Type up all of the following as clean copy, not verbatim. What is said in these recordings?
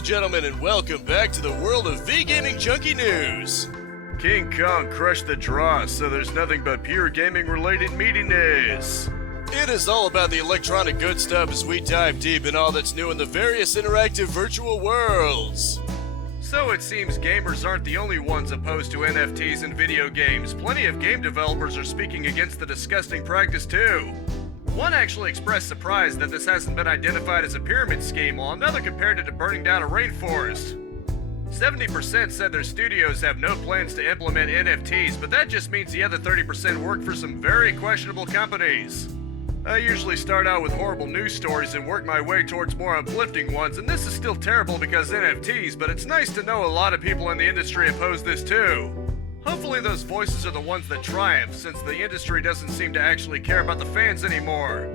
and gentlemen, and welcome back to the world of V-Gaming Junkie News. King Kong crushed the draw, so there's nothing but pure gaming-related meatiness. It is all about the electronic good stuff as we dive deep in all that's new in the various interactive virtual worlds. So it seems gamers aren't the only ones opposed to NFTs in video games. Plenty of game developers are speaking against the disgusting practice too. One actually expressed surprise that this hasn't been identified as a pyramid scheme, while another compared it to burning down a rainforest. 70% said their studios have no plans to implement NFTs, but that just means the other 30% work for some very questionable companies. I usually start out with horrible news stories and work my way towards more uplifting ones, and this is still terrible because NFTs, but it's nice to know a lot of people in the industry oppose this too. Hopefully those voices are the ones that triumph, since the industry doesn't seem to actually care about the fans anymore.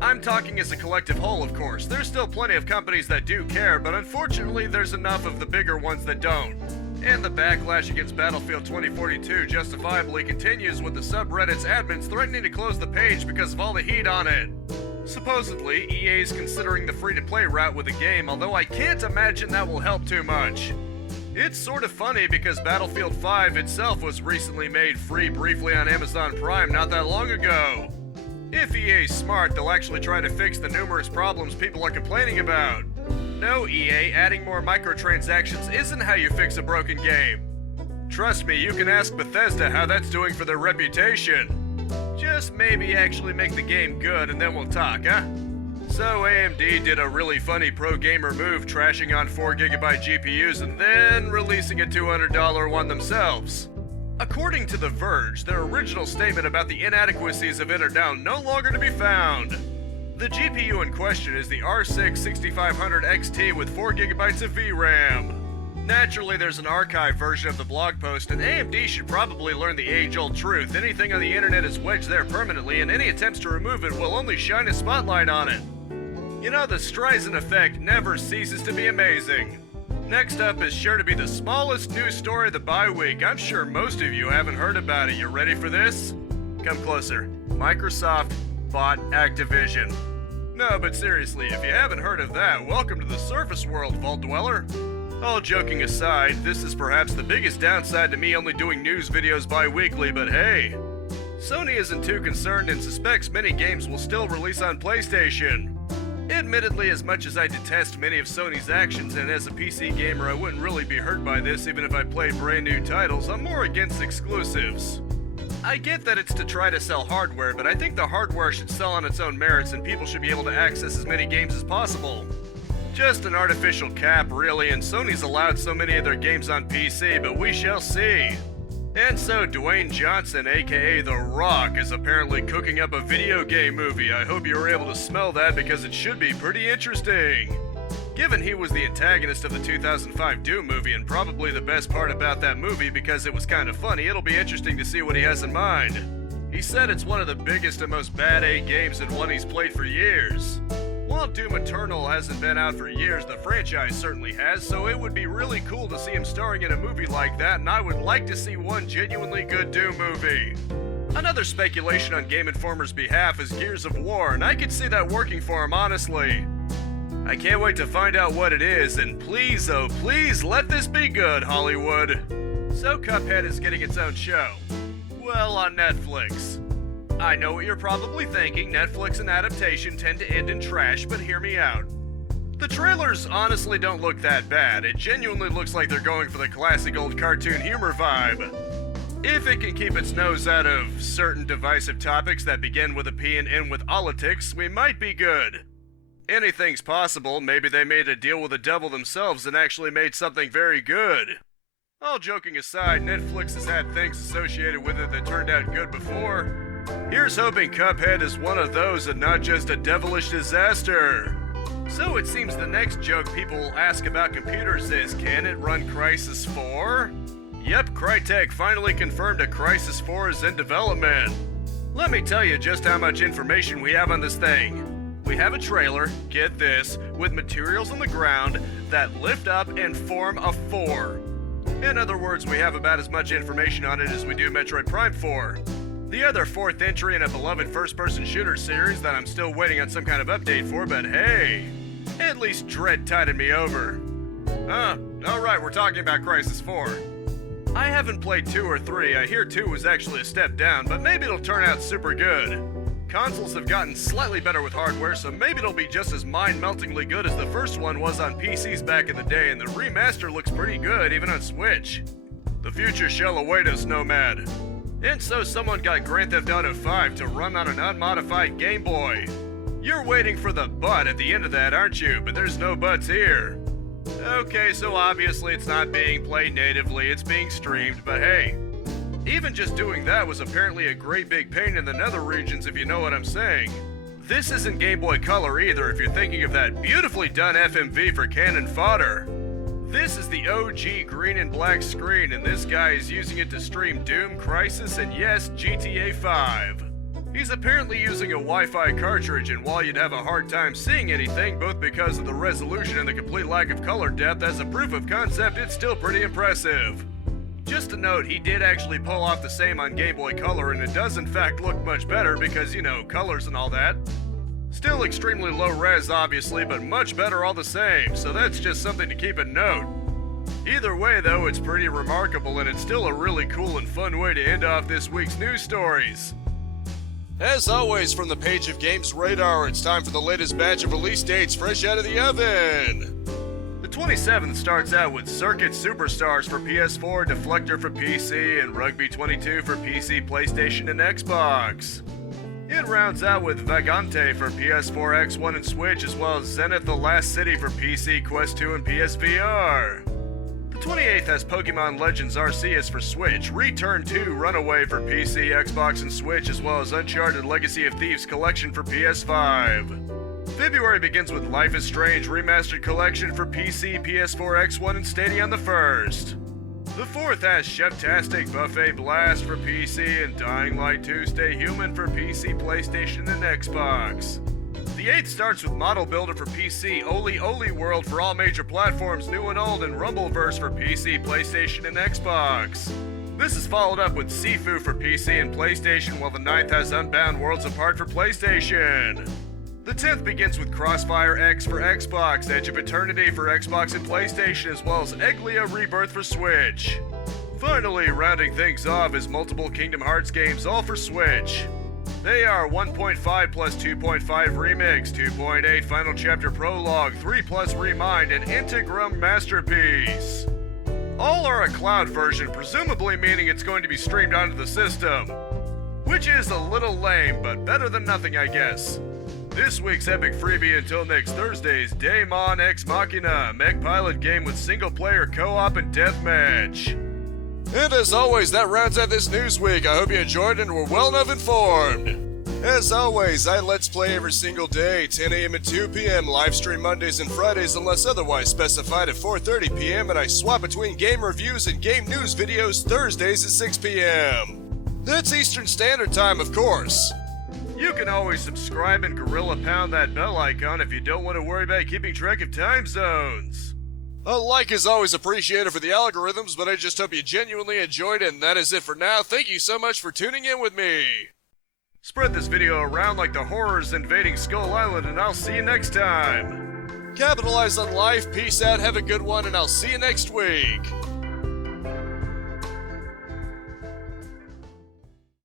I'm talking as a collective whole, of course. There's still plenty of companies that do care, but unfortunately there's enough of the bigger ones that don't. And the backlash against Battlefield 2042 justifiably continues, with the subreddit's admins threatening to close the page because of all the heat on it. Supposedly, EA's considering the free-to-play route with the game, although I can't imagine that will help too much. It's sort of funny because Battlefield 5 itself was recently made free briefly on Amazon Prime not that long ago. If EA's smart, they'll actually try to fix the numerous problems people are complaining about. No, EA, adding more microtransactions isn't how you fix a broken game. Trust me, you can ask Bethesda how that's doing for their reputation. Just maybe actually make the game good and then we'll talk, huh? So AMD did a really funny pro gamer move, trashing on 4GB GPUs and then releasing a $200 one themselves. According to The Verge, their original statement about the inadequacies of it are now no longer to be found. The GPU in question is the R6 6500 XT with 4GB of VRAM. Naturally, there's an archive version of the blog post, and AMD should probably learn the age-old truth. Anything on the internet is wedged there permanently, and any attempts to remove it will only shine a spotlight on it. You know, the Streisand effect never ceases to be amazing. Next up is sure to be the smallest news story of the bye week. I'm sure most of you haven't heard about it. You ready for this? Come closer. Microsoft bought Activision. No, but seriously, if you haven't heard of that, welcome to the surface world, Vault Dweller. All joking aside, this is perhaps the biggest downside to me only doing news videos bi-weekly, but hey. Sony isn't too concerned and suspects many games will still release on PlayStation. Admittedly, as much as I detest many of Sony's actions, and as a PC gamer I wouldn't really be hurt by this even if I played brand new titles, I'm more against exclusives. I get that it's to try to sell hardware, but I think the hardware should sell on its own merits and people should be able to access as many games as possible. Just an artificial cap, really, and Sony's allowed so many of their games on PC, but we shall see. And so Dwayne Johnson, aka The Rock, is apparently cooking up a video game movie. I hope you were able to smell that because it should be pretty interesting. Given he was the antagonist of the 2005 Doom movie, and probably the best part about that movie because it was kind of funny, it'll be interesting to see what he has in mind. He said it's one of the biggest and most bad A games and one he's played for years. While Doom Eternal hasn't been out for years, the franchise certainly has, so it would be really cool to see him starring in a movie like that, and I would like to see one genuinely good Doom movie. Another speculation on Game Informer's behalf is Gears of War, and I could see that working for him, honestly. I can't wait to find out what it is, and please, oh please, let this be good, Hollywood. So Cuphead is getting its own show. Well, on Netflix. I know what you're probably thinking, Netflix and adaptation tend to end in trash, but hear me out. The trailers honestly don't look that bad. It genuinely looks like they're going for the classic old cartoon humor vibe. If it can keep its nose out of certain divisive topics that begin with a P and end with politics, we might be good. Anything's possible. Maybe they made a deal with the devil themselves and actually made something very good. All joking aside, Netflix has had things associated with it that turned out good before. Here's hoping Cuphead is one of those and not just a devilish disaster. So it seems the next joke people ask about computers is, can it run Crysis 4? Yep, Crytek finally confirmed a Crysis 4 is in development. Let me tell you just how much information we have on this thing. We have a trailer, get this, with materials on the ground that lift up and form a 4. In other words, we have about as much information on it as we do Metroid Prime 4. The other fourth entry in a beloved first-person shooter series that I'm still waiting on some kind of update for, but hey, at least Dread tided me over. Alright, we're talking about Crysis 4. I haven't played 2 or 3, I hear 2 was actually a step down, but maybe it'll turn out super good. Consoles have gotten slightly better with hardware, so maybe it'll be just as mind-meltingly good as the first one was on PCs back in the day, and the remaster looks pretty good even on Switch. The future shall await us, Nomad. And so someone got Grand Theft Auto 5 to run on an unmodified Gameboy. You're waiting for the but at the end of that, aren't you? But there's no buts here. Okay, so obviously it's not being played natively, it's being streamed, but hey. Even just doing that was apparently a great big pain in the nether regions, if you know what I'm saying. This isn't Game Boy Color either if you're thinking of that beautifully done FMV for cannon fodder. This is the OG green and black screen, and this guy is using it to stream Doom, Crysis, and yes, GTA 5. He's apparently using a Wi-Fi cartridge, and while you'd have a hard time seeing anything, both because of the resolution and the complete lack of color depth, as a proof of concept, it's still pretty impressive. Just a note, he did actually pull off the same on Game Boy Color, and it does in fact look much better because, you know, colors and all that. Still extremely low res, obviously, but much better all the same, so that's just something to keep in note. Either way, though, it's pretty remarkable, and it's still a really cool and fun way to end off this week's news stories. As always, from the page of Games Radar, it's time for the latest batch of release dates fresh out of the oven. The 27th starts out with Circuit Superstars for PS4, Deflector for PC, and Rugby 22 for PC, PlayStation, and Xbox. It rounds out with Vagante for PS4, X1, and Switch, as well as Zenith The Last City for PC, Quest 2, and PSVR. The 28th has Pokemon Legends Arceus for Switch, Return 2 Runaway for PC, Xbox, and Switch, as well as Uncharted Legacy of Thieves Collection for PS5. February begins with Life is Strange Remastered Collection for PC, PS4, X1, and Stadia on the 1st. The 4th has Cheftastic Buffet Blast for PC and Dying Light 2 Stay Human for PC, PlayStation, and Xbox. The 8th starts with Model Builder for PC, Oli Oli World for all major platforms, new and old, and Rumbleverse for PC, PlayStation, and Xbox. This is followed up with Sifu for PC and PlayStation, while the 9th has Unbound Worlds Apart for PlayStation. The 10th begins with Crossfire X for Xbox, Edge of Eternity for Xbox and PlayStation, as well as Egglia Rebirth for Switch. Finally, rounding things off is multiple Kingdom Hearts games, all for Switch. They are 1.5 plus 2.5 Remix, 2.8 Final Chapter Prologue, 3 plus Remind, and Integrum Masterpiece. All are a cloud version, presumably meaning it's going to be streamed onto the system. Which is a little lame, but better than nothing, I guess. This week's epic freebie until next Thursday is Daemon Ex Machina, mech pilot game with single-player co-op and deathmatch. And as always, that rounds out this news week. I hope you enjoyed it and were well enough informed. As always, I Let's Play every single day, 10 a.m. and 2 p.m, live stream Mondays and Fridays unless otherwise specified at 4:30 p.m, and I swap between game reviews and game news videos Thursdays at 6 p.m. That's Eastern Standard Time, of course. You can always subscribe and gorilla pound that bell icon if you don't want to worry about keeping track of time zones. A like is always appreciated for the algorithms, but I just hope you genuinely enjoyed it, and that is it for now. Thank you so much for tuning in with me. Spread this video around like the horrors invading Skull Island, and I'll see you next time. Capitalize on life, peace out, have a good one, and I'll see you next week.